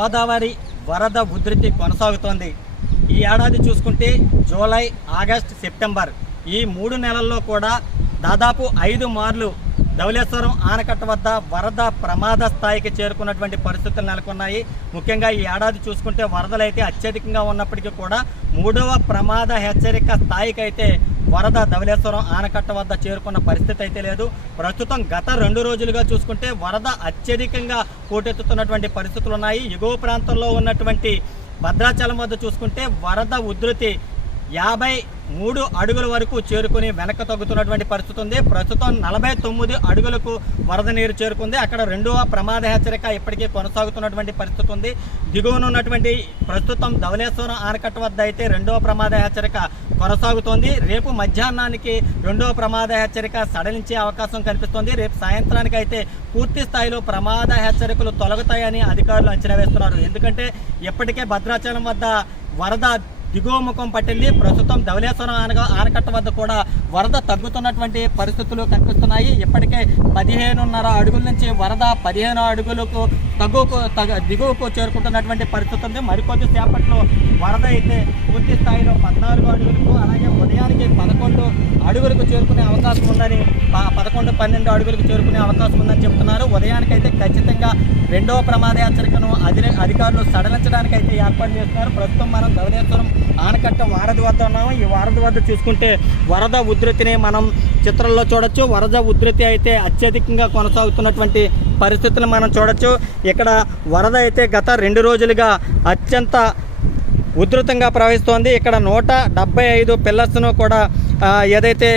గోదావరి వరద ఉధృతి కొనసాగుతోంది. ఈ ఏడాది చూసుకుంటే జూలై ఆగస్ట్ సెప్టెంబర్ ఈ మూడు నెలల్లో కూడా దాదాపు ఐదు మార్లు ధవళేశ్వరం ఆనకట్ట వద్ద వరద ప్రమాద స్థాయికి చేరుకున్నటువంటి పరిస్థితులు నెలకొన్నాయి. ముఖ్యంగా ఈ ఏడాది చూసుకుంటే వరదలు అయితే అత్యధికంగా ఉన్నప్పటికీ కూడా మూడవ ప్రమాద హెచ్చరిక స్థాయికి అయితే వరద ధవళేశ్వరం ఆనకట్ట వద్ద చేరుకున్న పరిస్థితి అయితే లేదు. ప్రస్తుతం గత రెండు రోజులుగా చూసుకుంటే వరద అత్యధికంగా పోటెత్తుతున్నటువంటి పరిస్థితులు ఉన్నాయి. ఎగువ ప్రాంతంలో ఉన్నటువంటి భద్రాచలం వద్ద చూసుకుంటే వరద ఉధృతి యాభై మూడు అడుగుల వరకు చేరుకుని వెనక తగ్గుతున్నటువంటి పరిస్థితి ఉంది. ప్రస్తుతం నలభై తొమ్మిది అడుగులకు వరద నీరు చేరుకుంది. అక్కడ రెండవ ప్రమాద హెచ్చరిక ఇప్పటికీ కొనసాగుతున్నటువంటి పరిస్థితి ఉంది. దిగువన ఉన్నటువంటి ప్రస్తుతం ధవళేశ్వరం ఆనకట్ట వద్ద అయితే రెండవ ప్రమాద హెచ్చరిక కొనసాగుతోంది. రేపు మధ్యాహ్నానికి రెండవ ప్రమాద హెచ్చరిక సడలించే అవకాశం కనిపిస్తోంది. రేపు సాయంత్రానికి అయితే పూర్తి స్థాయిలో ప్రమాద హెచ్చరికలు తొలగుతాయని అధికారులు అంచనా వేస్తున్నారు. ఎందుకంటే ఇప్పటికే భద్రాచలం వద్ద వరద దిగువముఖం పట్టింది. ప్రస్తుతం ధవలేశ్వరం ఆనక ఆనకట్ట వద్ద కూడా వరద తగ్గుతున్నటువంటి పరిస్థితులు కనిపిస్తున్నాయి. ఇప్పటికే పదిహేనున్నర అడుగుల నుంచి వరద పదిహేను అడుగులకు తగ్గుకు తగ దిగువకు చేరుకుంటున్నటువంటి పరిస్థితి ఉంది. మరికొద్ది సేపట్లో వరద అయితే పూర్తి స్థాయిలో పద్నాలుగు అడుగులకు అలాగే ఉదయానికి పదకొండు అడుగులకు చేరుకునే అవకాశం ఉందని పదకొండు పన్నెండు అడుగులకు చేరుకునే అవకాశం ఉందని చెప్తున్నారు. ఉదయానికైతే ఖచ్చితంగా రెండవ ప్రమాద హెచ్చరికను అధి అధికారులు సడలించడానికి అయితే ఏర్పాటు చేస్తున్నారు. ప్రస్తుతం మనం ధవలేశ్వరం ఆనకట్ట వారధి వద్ద ఉన్నాము. ఈ వారధి వద్ద చూసుకుంటే వరద ఉధృతిని మనం చిత్రంలో చూడొచ్చు. వరద ఉధృతి అయితే అత్యధికంగా కొనసాగుతున్నటువంటి పరిస్థితులు మనం చూడొచ్చు. ఇక్కడ వరద అయితే గత రెండు రోజులుగా అత్యంత ఉధృతంగా ప్రవహిస్తోంది. ఇక్కడ నూట డెబ్బై ఐదు పిల్లర్స్ను కూడా ఏదైతే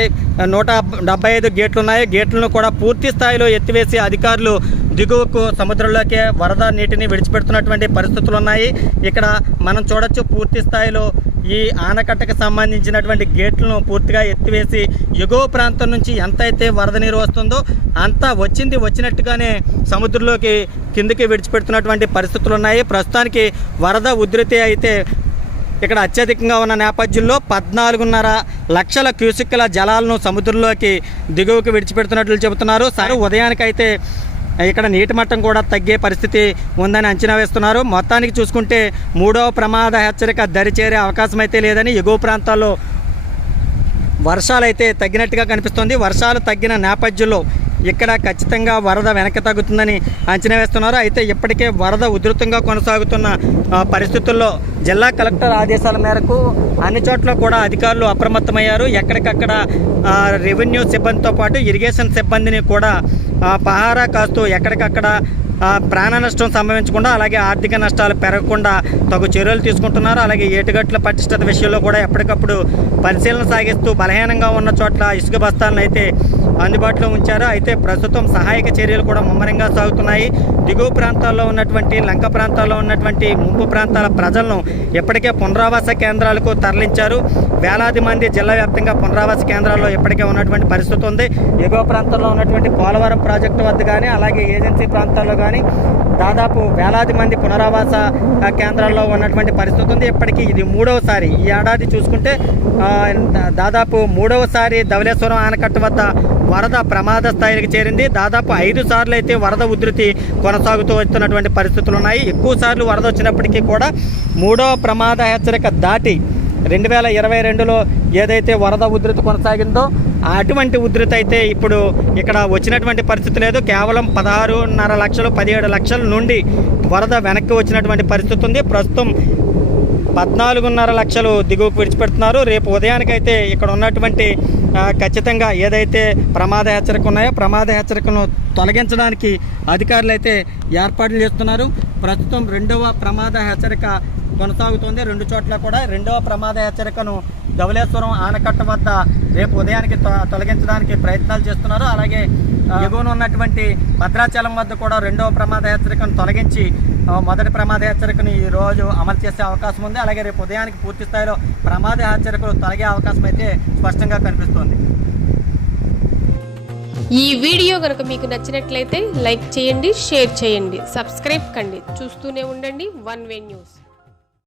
నూట డెబ్బై ఐదు గేట్లు ఉన్నాయో గేట్లను కూడా పూర్తి స్థాయిలో ఎత్తివేసి అధికారులు దిగువకు సముద్రంలోకి వరద నీటిని విడిచిపెడుతున్నటువంటి పరిస్థితులు ఉన్నాయి. ఇక్కడ మనం చూడొచ్చు పూర్తి స్థాయిలో ఈ ఆనకట్టకు సంబంధించినటువంటి గేట్లను పూర్తిగా ఎత్తివేసి ఎగువ ప్రాంతం నుంచి ఎంత అయితే వరద నీరు వస్తుందో అంతా వచ్చింది వచ్చినట్టుగానే సముద్రంలోకి కిందికి విడిచిపెడుతున్నటువంటి పరిస్థితులు ఉన్నాయి. ప్రస్తుతానికి వరద ఉధృతి అయితే ఇక్కడ అత్యధికంగా ఉన్న నేపథ్యంలో పద్నాలుగున్నర లక్షల క్యూసిక్ల జలాలను సముద్రంలోకి దిగువకి విడిచిపెడుతున్నట్లు చెబుతున్నారు. సరే ఉదయానికైతే ఇక్కడ నీటి మట్టం కూడా తగ్గే పరిస్థితి ఉందని అంచనా వేస్తున్నారు. మొత్తానికి చూసుకుంటే మూడవ ప్రమాద హెచ్చరిక దరిచేరే అవకాశం అయితే లేదని ఎగువ ప్రాంతాల్లో వర్షాలు అయితే తగ్గినట్టుగా కనిపిస్తుంది. వర్షాలు తగ్గిన నేపథ్యంలో ఇక్కడ ఖచ్చితంగా వరద వెనక్కి తగ్గుతుందని అంచనా వేస్తున్నారు. అయితే ఇప్పటికే వరద ఉధృతంగా కొనసాగుతున్న పరిస్థితుల్లో జిల్లా కలెక్టర్ ఆదేశాల మేరకు అన్ని చోట్ల కూడా అధికారులు అప్రమత్తమయ్యారు. ఎక్కడికక్కడ రెవెన్యూ సిబ్బందితో పాటు ఇరిగేషన్ సిబ్బందిని కూడా పహారా కాస్తూ ఎక్కడికక్కడ ప్రాణ నష్టం సంభవించకుండా అలాగే ఆర్థిక నష్టాలు పెరగకుండా తగు చర్యలు తీసుకుంటున్నారు. అలాగే ఏటుగట్ల పటిష్టత విషయంలో కూడా ఎప్పటికప్పుడు పరిశీలన సాగిస్తూ బలహీనంగా ఉన్న చోట్ల ఇసుక బస్తాలను అయితే అందుబాటులో ఉంచారు. అయితే ప్రస్తుతం సహాయక చర్యలు కూడా ముమ్మరంగా సాగుతున్నాయి. దిగువ ప్రాంతాల్లో ఉన్నటువంటి లంక ప్రాంతాల్లో ఉన్నటువంటి ముంపు ప్రాంతాల ప్రజలను ఇప్పటికే పునరావాస కేంద్రాలకు తరలించారు. వేలాది మంది జిల్లా వ్యాప్తంగా పునరావాస కేంద్రాల్లో ఇప్పటికే ఉన్నటువంటి పరిస్థితి ఉంది. ఎగువ ప్రాంతంలో ఉన్నటువంటి పోలవరం ప్రాజెక్టు వద్ద కానీ అలాగే ఏజెన్సీ ప్రాంతాల్లో కానీ దాదాపు వేలాది మంది పునరావాస కేంద్రాల్లో ఉన్నటువంటి పరిస్థితి ఉంది. ఇప్పటికీ ఇది మూడవసారి. ఈ ఏడాది చూసుకుంటే దాదాపు మూడవసారి ధవళేశ్వరం ఆనకట్ట వద్ద వరద ప్రమాద స్థాయికి చేరింది. దాదాపు ఐదు సార్లు అయితే వరద ఉధృతి కొనసాగుతూ వస్తున్నటువంటి పరిస్థితులు ఉన్నాయి. ఎక్కువ సార్లు వరద వచ్చినప్పటికీ కూడా మూడవ ప్రమాద హెచ్చరిక దాటి రెండు వేల ఇరవై రెండులో ఏదైతే వరద ఉధృతి కొనసాగిందో అటువంటి ఉధృతి అయితే ఇప్పుడు ఇక్కడ వచ్చినటువంటి పరిస్థితి లేదు. కేవలం పదహారున్నర లక్షలు పదిహేడు లక్షల నుండి వరద వెనక్కి వచ్చినటువంటి పరిస్థితి ఉంది. ప్రస్తుతం పద్నాలుగున్నర లక్షలు దిగువకు విడిచిపెడుతున్నారు. రేపు ఉదయానికైతే ఇక్కడ ఉన్నటువంటి ఖచ్చితంగా ఏదైతే ప్రమాద హెచ్చరిక ఉన్నాయో ప్రమాద హెచ్చరికను తొలగించడానికి అధికారులు అయితే ఏర్పాట్లు చేస్తున్నారు. ప్రస్తుతం రెండవ ప్రమాద హెచ్చరిక కొనసాగుతోంది. రెండు చోట్ల కూడా రెండవ ప్రమాద హెచ్చరికను ధవళేశ్వరం ఆనకట్ట వద్ద రేపు ఉదయానికి తొలగించడానికి ప్రయత్నాలు చేస్తున్నారు. అలాగే ఎగువన ఉన్నటువంటి భద్రాచలం వద్ద కూడా రెండవ ప్రమాద హెచ్చరికను తొలగించి మొదటి ప్రమాద హెచ్చరికను ఈ రోజు అమలు చేసే అవకాశం ఉంది. అలాగే రేపు ఉదయానికి పూర్తి స్థాయిలో ప్రమాద హెచ్చరికలు తొలగే అవకాశం అయితే స్పష్టంగా కనిపిస్తోంది. ఈ వీడియో కనుక మీకు నచ్చినట్లయితే లైక్ చేయండి షేర్ చేయండి సబ్స్క్రైబ్ కండి. చూస్తూనే ఉండండి వన్ వే న్యూస్.